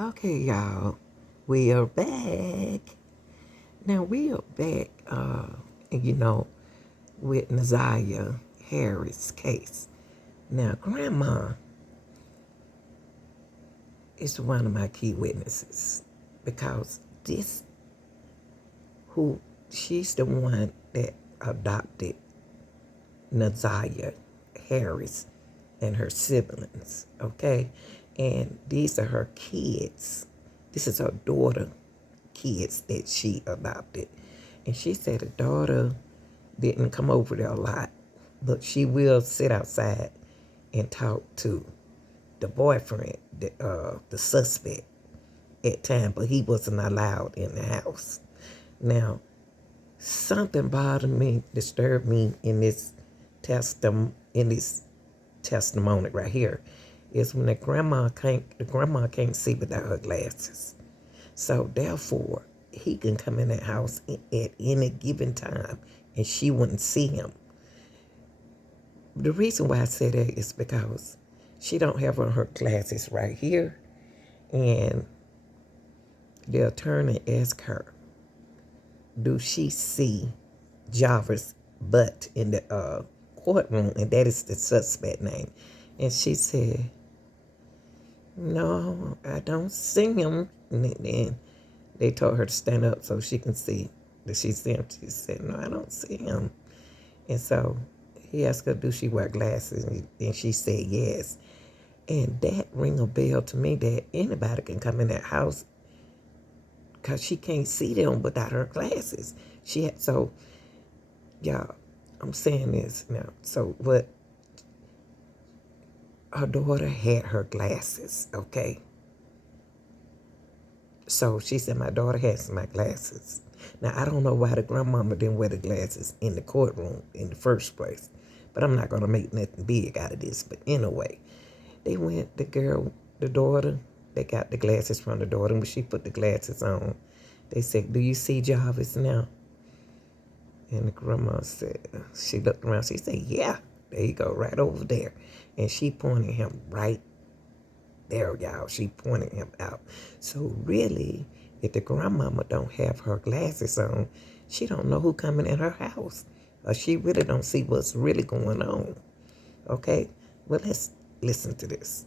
Okay, y'all, we are back. Now we are back, you know, with Naziah Harris' case. Now, Grandma is one of my key witnesses because this, who she's the one that adopted Naziah Harris and her siblings, okay? And these are her kids. This is her daughter kids that she adopted. And she said the daughter didn't come over there a lot, but she will sit outside and talk to the boyfriend, the suspect at time, but he wasn't allowed in the house. Now, something bothered me, disturbed me in this testimony right here, is when the grandma can't see without her glasses. So therefore, he can come in that house at any given time and she wouldn't see him. The reason why I say that is because she don't have on her glasses right here, and the attorney asked her, do she see Jarvis Butt in the courtroom? And that is the suspect name. And she said, no, I don't see him. And then they told her to stand up so she can see that she see him. She said, no, I don't see him. And so he asked her, do she wear glasses? And she said yes. And that ring a bell to me that anybody can come in that house because she can't see them without her glasses. So, y'all, I'm saying this now. So what, her daughter had her glasses, okay? So she said, my daughter has my glasses. Now, I don't know why the grandmama didn't wear the glasses in the courtroom in the first place, but I'm not going to make nothing big out of this. But anyway, the daughter, they got the glasses from the daughter. And when she put the glasses on, they said, do you see Jarvis now? And the grandma said, she looked around, she said, yeah, there you go, right over there. And she pointed him right there, y'all. She pointed him out. So really, if the grandmama don't have her glasses on, she don't know who coming in her house. Or she really don't see what's really going on. Okay? Well, let's listen to this.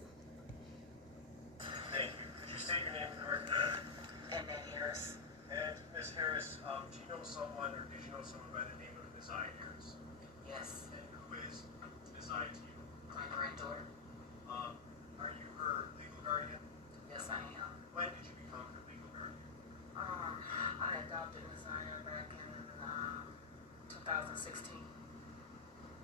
Thank you. Could you state your name for the record? And Harris. And Ms. Harris, do you know someone or did you know someone by the name of Naziah Harris? Yes. And who is Naziah to you? My granddaughter. Are you her legal guardian? Yes, I am. When did you become her legal guardian? I adopted Naziah back in 2016.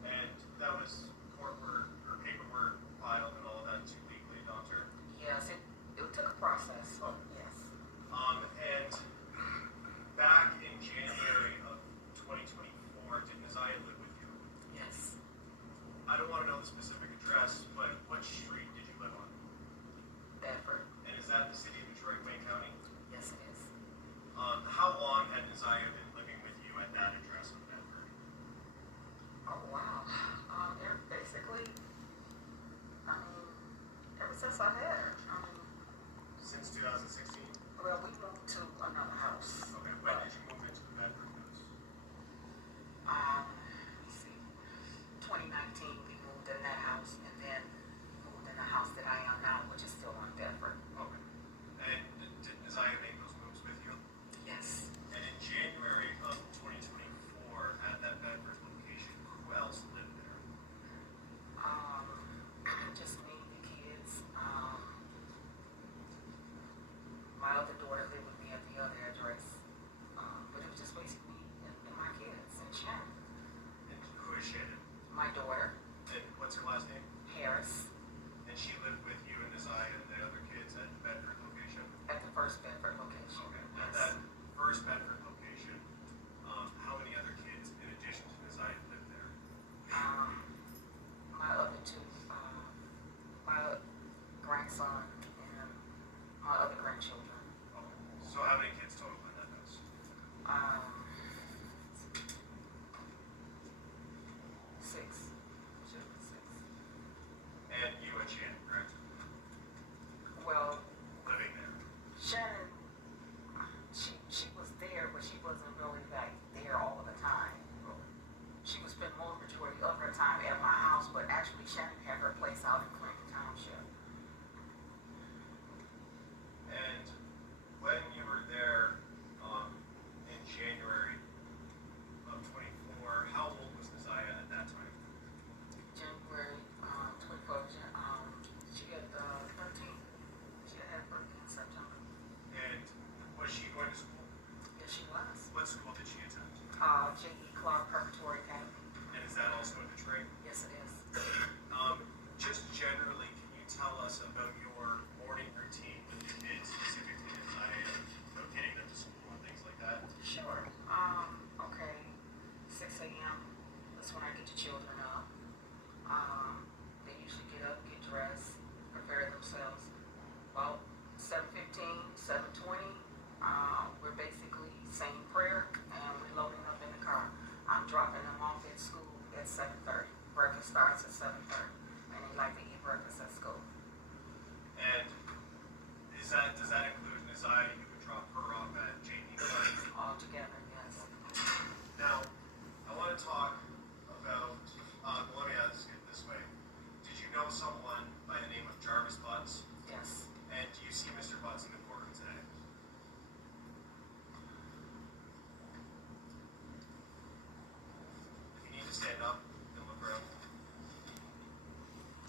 And that was court work or paperwork filed and all that to legally adopt her? Yes, it took a process. Oh. Yes. And back in January of 2024, did Naziah live with you? Yes. I don't want to know the specific address, but what street did you live on? Bedford. And is that the city of Detroit, Wayne County? Yes, it is. How long had Naziah been living with you at that address in Bedford? Oh, wow. Basically, ever since I had her. Since 2016? Well, we moved to another house. Okay, when did you move into the Bedford house? Let's see. 2019, we moved in that house, and then moved in the house that I am now, which is still on Bedford. Okay. And did Naziah make those moves with you? Yes. And in January of 2024, at that Bedford location, who else lived there? Just me, the kids. My other daughter lived with me at the other address. But it was just basically me and my kids and Shannon. And who is Shannon? My daughter, And what's her last name? Harris, And she lived with you and Naziah and the other kids at the Bedford location? at the first Bedford location. Okay. At Yes. that first Bedford location, how many other kids in addition to Naziah lived there? My other two, my grandson and my other grandchildren. Okay. So how many kids total in that house? Six. Children, six. And you and Shannon, correct? Well, Living there.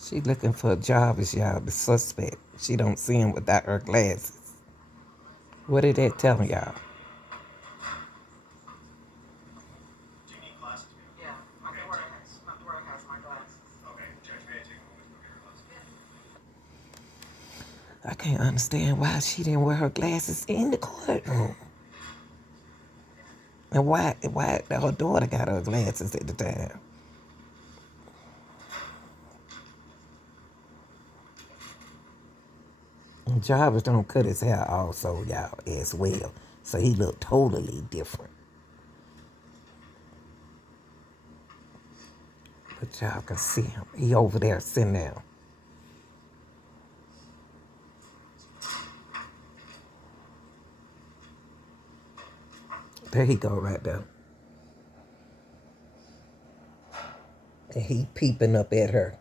She looking for a job, is y'all, the suspect. She don't see him without her glasses. What did that tell y'all? Do you need glasses? Yeah, my daughter has my glasses. Okay, Judge, may I take a moment to look at her glasses? I can't understand why she didn't wear her glasses in the courtroom. And why her daughter got her glasses at the time. And Jarvis don't cut his hair also, y'all, as well. So he looked totally different. But y'all can see him. He over there sitting there. There he go right there. And he peeping up at her.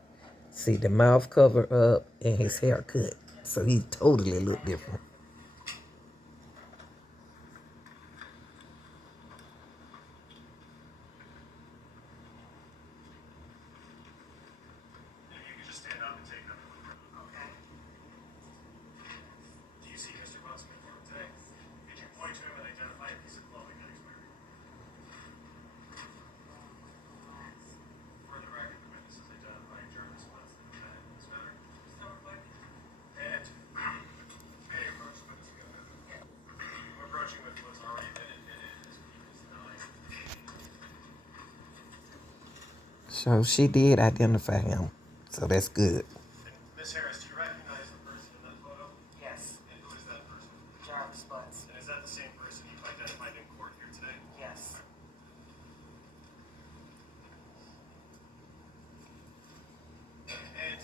See the mouth cover up and his hair cut. So he totally looked different. If you could just stand up and take another look. Okay. Do you see Mr. Bunson in court today? Did you point to him and identify a piece of clothing that he's wearing? For the record, the witness is identifying Jarvis Bunson, the defendant in this matter. And may I approach the witness again? I'm approaching with what's already been admitted as people's denial. So she did identify him. So that's good. And Miss Harris, do you recognize the person in that photo? Yes, And who is that person? Jarvis Butts. And is that the same person you've identified in court here today? Yes. And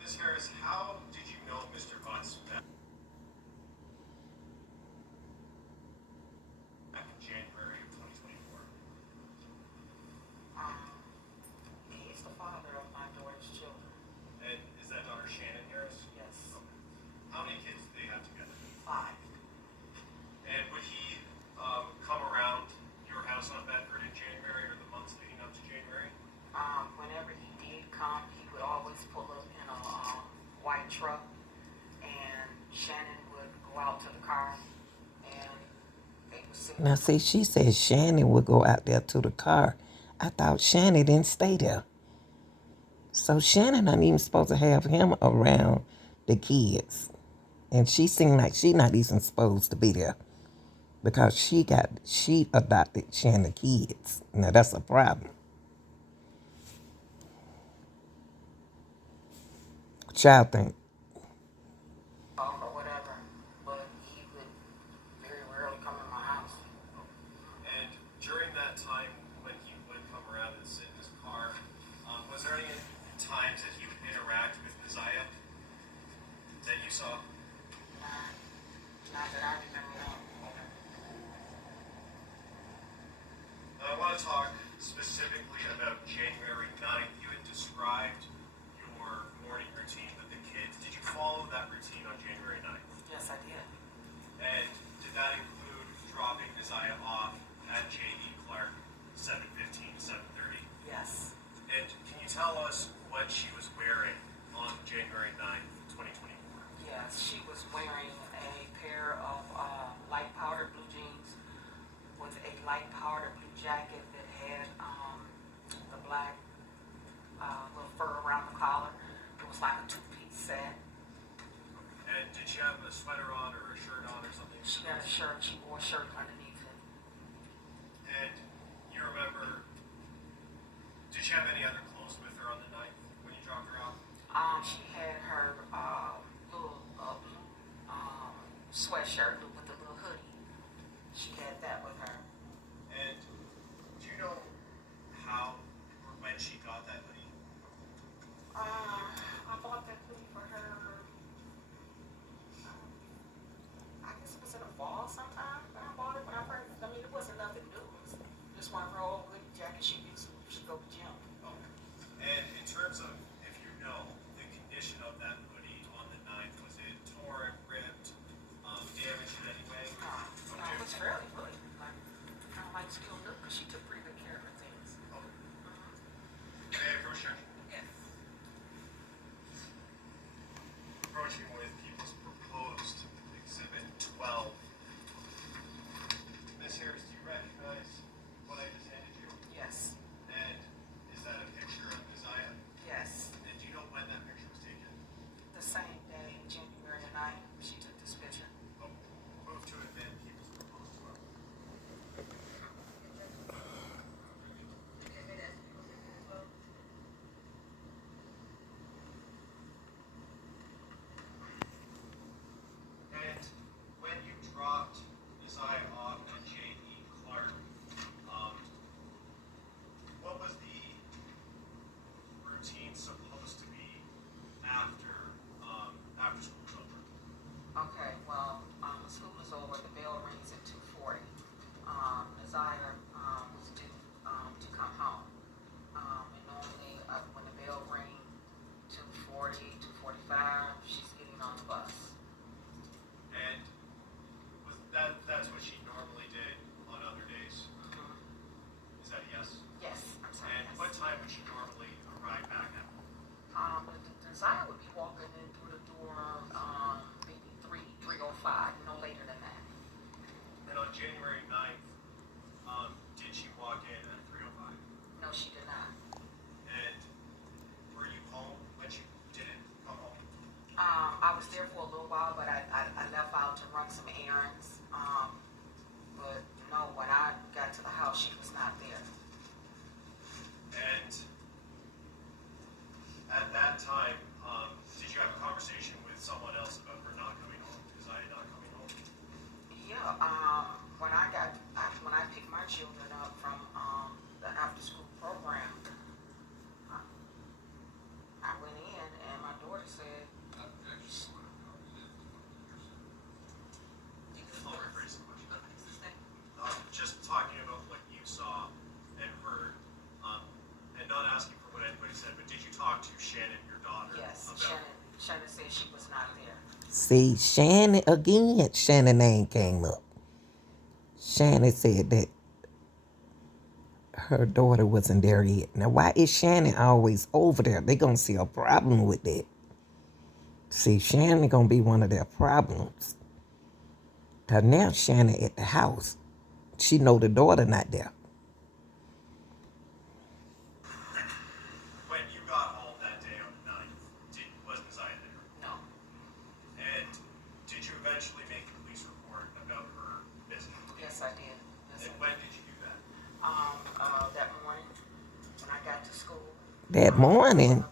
Miss Harris, how did you know Mr. Butts back in January of 2024? He's the father of my daughter's children. And is that daughter Shannon Harris? Yes. How many kids do they have together? 5. And would he come around your house on Bedford in January or the months leading up to January? Whenever he did come, he would always pull up in a white truck, and Shannon would go out to the car, and they would sit. Now see, she said Shannon would go out there to the car. I thought Shannon didn't stay there. So Shannon not even supposed to have him around the kids. And she seemed like she not even supposed to be there. Because she adopted Shannon kids. Now that's a problem. What y'all think? Or whatever, but he would very rarely come in my house. And during that time when he would come around and sit in his car, was there any times that he would interact with Messiah that you saw? Not that I remember. No. I want to talk specifically about January 9th. You had described your morning routine with the kids. Did you follow that routine on January 9th? Yes, I did. And did that include dropping Messiah off at J.E. Clark 7:15 to 7:30? Yes. And can you tell us what she was wearing on January 9th, 2024? Yes, she was wearing a pair of light powder blue jeans with a light powder blue jacket that had the black little fur around the collar. It was like a 2-piece set. And did she have a sweater on or a shirt on or something? She had a shirt. She wore a shirt underneath it. And you remember, did she have any other clothes with her on the 9th when you dropped her off? She had her little blue sweatshirt with the little hoodie. She had that with her. And do you know how or when she got that hoodie? I bought that hoodie for her. I guess it was in the fall sometime when I bought it. When I first, I mean, it wasn't nothing new. It was just one of her old hoodie jackets she used when she go to gym. Okay. And in terms of, if you know, the condition of that hoodie on the 9th, was it torn, ripped, damaged in See, Shannon, again, Shannon name came up. Shannon said that her daughter wasn't there yet. Now, why is Shannon always over there? They gonna see a problem with that. See, Shannon gonna be one of their problems. Cause now Shannon at the house. She know the daughter not there. When you got home that day on the 9th, was Messiah there? No. And did you eventually make a police report about her missing? Yes, I did. Yes, And I when did you do that? That morning when I got to school. That morning,